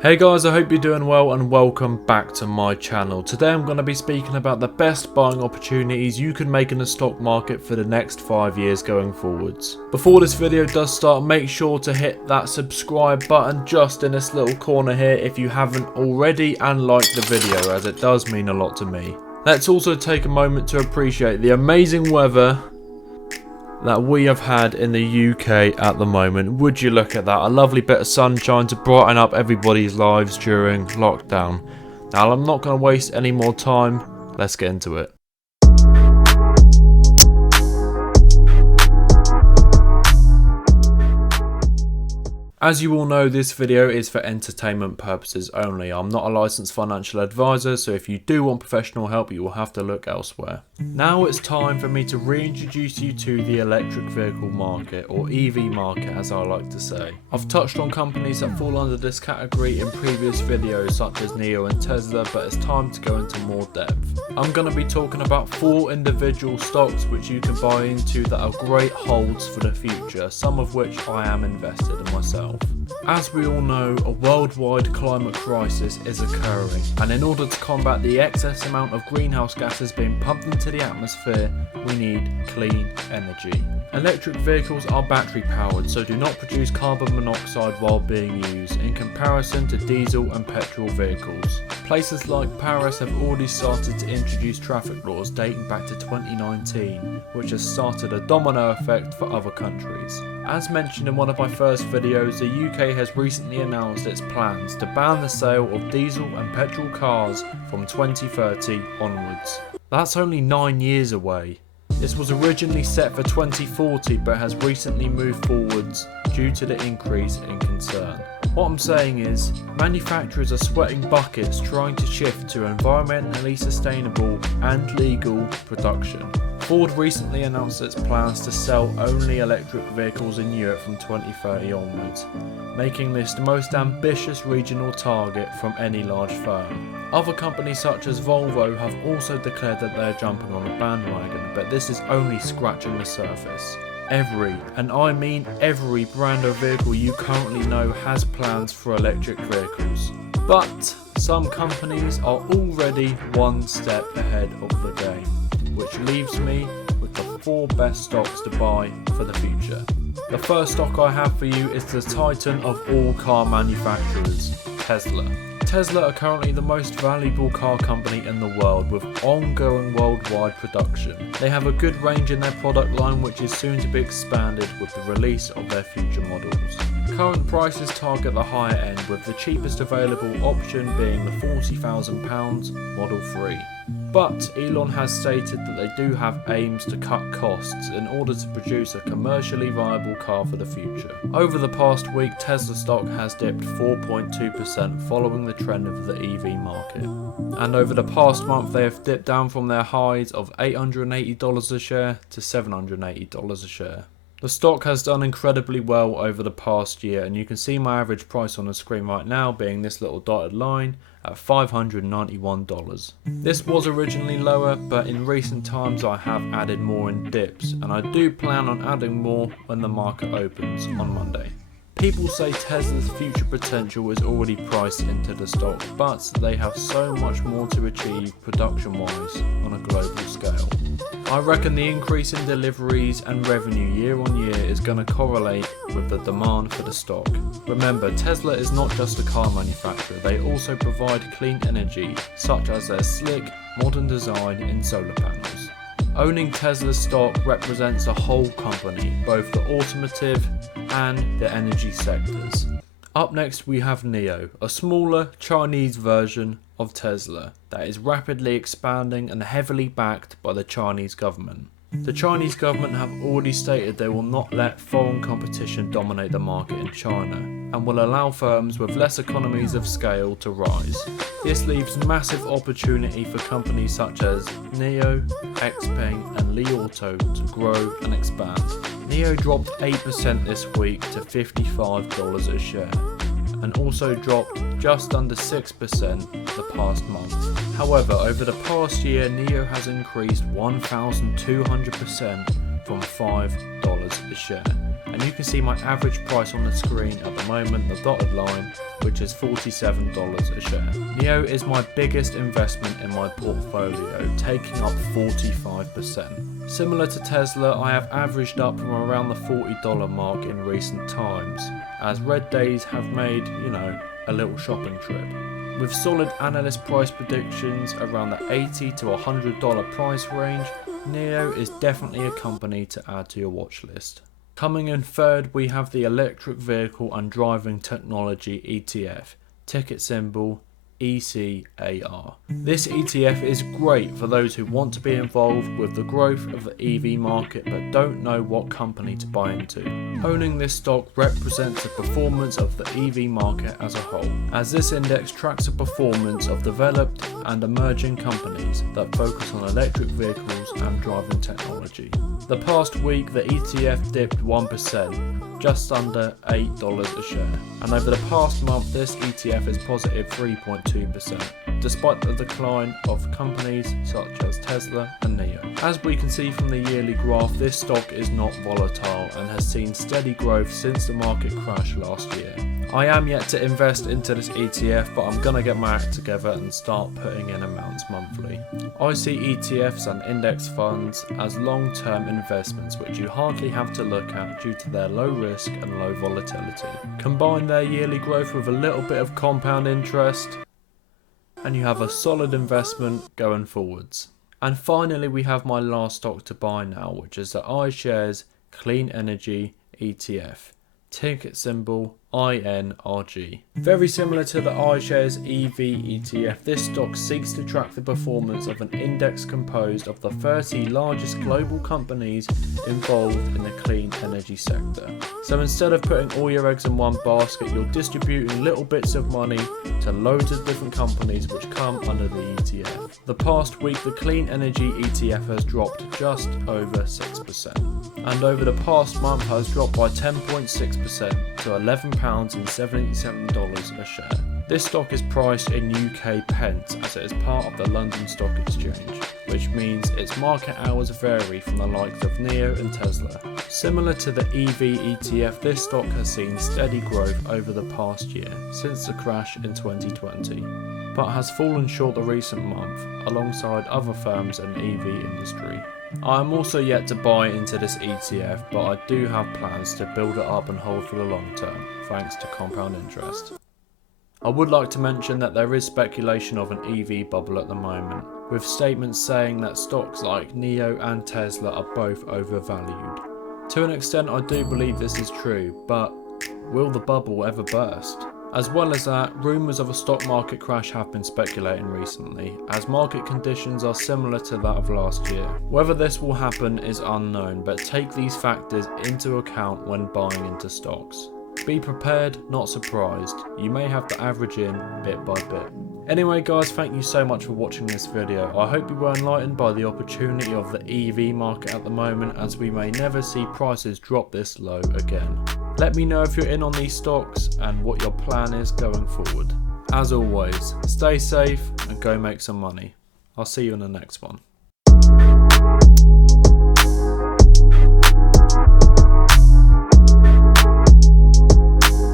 Hey guys, I hope you're doing well and welcome back to my channel. Today I'm going to be speaking about the best buying opportunities you can make in the stock market for the next 5 years going forwards. Before this video does start, make sure to hit that subscribe button just in this little corner here if you haven't already, and like the video as it does mean a lot to me. Let's also take a moment to appreciate the amazing weather that we have had in the UK at the moment. Would you look at that, a lovely bit of sunshine to brighten up everybody's lives during lockdown. Now I'm not going to waste any more time, let's get into it. As you all know, this video is for entertainment purposes only. I'm not a licensed financial advisor, so if you do want professional help, you will have to look elsewhere. Now it's time for me to reintroduce you to the electric vehicle market, or EV market as I like to say. I've touched on companies that fall under this category in previous videos such as NIO and Tesla, but it's time to go into more depth. I'm going to be talking about 4 individual stocks which you can buy into that are great holds for the future, some of which I am invested in myself. As we all know, a worldwide climate crisis is occurring, and in order to combat the excess amount of greenhouse gases being pumped into the atmosphere, we need clean energy. Electric vehicles are battery powered, so do not produce carbon monoxide while being used, in comparison to diesel and petrol vehicles. Places like Paris have already started to introduce traffic laws dating back to 2019, which has started a domino effect for other countries. As mentioned in one of my first videos, the UK has recently announced its plans to ban the sale of diesel and petrol cars from 2030 onwards. That's only 9 years away. This was originally set for 2040 but has recently moved forwards due to the increase in concern. What I'm saying is, manufacturers are sweating buckets trying to shift to environmentally sustainable and legal production. Ford recently announced its plans to sell only electric vehicles in Europe from 2030 onwards, making this the most ambitious regional target from any large firm. Other companies such as Volvo have also declared that they are jumping on the bandwagon, but this is only scratching the surface. Every, and I mean every, brand of vehicle you currently know has plans for electric vehicles. But some companies are already one step ahead of the game, which leaves me with the 4 best stocks to buy for the future. The first stock I have for you is the titan of all car manufacturers, Tesla. Tesla are currently the most valuable car company in the world with ongoing worldwide production. They have a good range in their product line which is soon to be expanded with the release of their future models. Current prices target the higher end, with the cheapest available option being the £40,000 Model 3. But Elon has stated that they do have aims to cut costs in order to produce a commercially viable car for the future. Over the past week, Tesla stock has dipped 4.2% following the trend of the EV market. And over the past month, they have dipped down from their highs of $880 a share to $780 a share. The stock has done incredibly well over the past year, and you can see my average price on the screen right now being this little dotted line at $591. This was originally lower, but in recent times I have added more in dips, and I do plan on adding more when the market opens on Monday. People say Tesla's future potential is already priced into the stock, but they have so much more to achieve production-wise on a global scale. I reckon the increase in deliveries and revenue year on year is going to correlate with the demand for the stock. Remember, Tesla is not just a car manufacturer, they also provide clean energy, such as their slick, modern design in solar panels. Owning Tesla stock represents a whole company, both the automotive and the energy sectors. Up next we have NIO, a smaller Chinese version of Tesla that is rapidly expanding and heavily backed by the Chinese government. The Chinese government have already stated they will not let foreign competition dominate the market in China, and will allow firms with less economies of scale to rise. This leaves massive opportunity for companies such as NIO, XPeng and Li Auto to grow and expand. NIO dropped 8% this week to $55 a share, and also dropped just under 6% the past month. However, over the past year, NIO has increased 1,200% from $5 a share, and and you can see my average price on the screen at the moment, the dotted line, which is $47 a share. NIO is my biggest investment in my portfolio, taking up 45%. Similar to Tesla, I have averaged up from around the $40 mark in recent times, as red days have made, a little shopping trip. With solid analyst price predictions around the $80 to $100 price range, NIO is definitely a company to add to your watch list. Coming in third, we have the Electric Vehicle and Driving Technology ETF, ticket symbol ECAR. This ETF is great for those who want to be involved with the growth of the EV market but don't know what company to buy into. Owning this stock represents the performance of the EV market as a whole, as this index tracks the performance of developed and emerging companies that focus on electric vehicles and driving technology. The past week, the ETF dipped 1%, just under $8 a share, and over the past month this ETF is positive 3.2%, despite the decline of companies such as Tesla and NIO. As we can see from the yearly graph, this stock is not volatile and has seen steady growth since the market crash last year. I am yet to invest into this ETF, but I'm gonna get my act together and start putting in amounts monthly. I see ETFs and index funds as long-term investments which you hardly have to look at due to their low risk and low volatility. Combine their yearly growth with a little bit of compound interest and you have a solid investment going forwards. And finally, we have my last stock to buy now, which is the iShares Clean Energy ETF, ticket symbol INRG. Very similar to the iShares EV ETF, this stock seeks to track the performance of an index composed of the 30 largest global companies involved in the clean energy sector. So instead of putting all your eggs in one basket, you're distributing little bits of money to loads of different companies which come under the ETF. The past week, the clean energy ETF has dropped just over 6%, and over the past month has dropped by 10.6% to £11.77 a share. This stock is priced in UK pence as it is part of the London Stock Exchange, which means its market hours vary from the likes of NIO and Tesla. Similar to the EV ETF, this stock has seen steady growth over the past year since the crash in 2020, but has fallen short the recent month alongside other firms in the EV industry. I am also yet to buy into this ETF, but I do have plans to build it up and hold for the long term, thanks to compound interest. I would like to mention that there is speculation of an EV bubble at the moment, with statements saying that stocks like NIO and Tesla are both overvalued. To an extent I do believe this is true, but will the bubble ever burst? As well as that, rumours of a stock market crash have been speculating recently, as market conditions are similar to that of last year. Whether this will happen is unknown, but take these factors into account when buying into stocks. Be prepared, not surprised. You may have to average in bit by bit. Anyway guys, thank you so much for watching this video. I hope you were enlightened by the opportunity of the EV market at the moment, as we may never see prices drop this low again. Let me know if you're in on these stocks and what your plan is going forward. As always, stay safe and go make some money. I'll see you in the next one.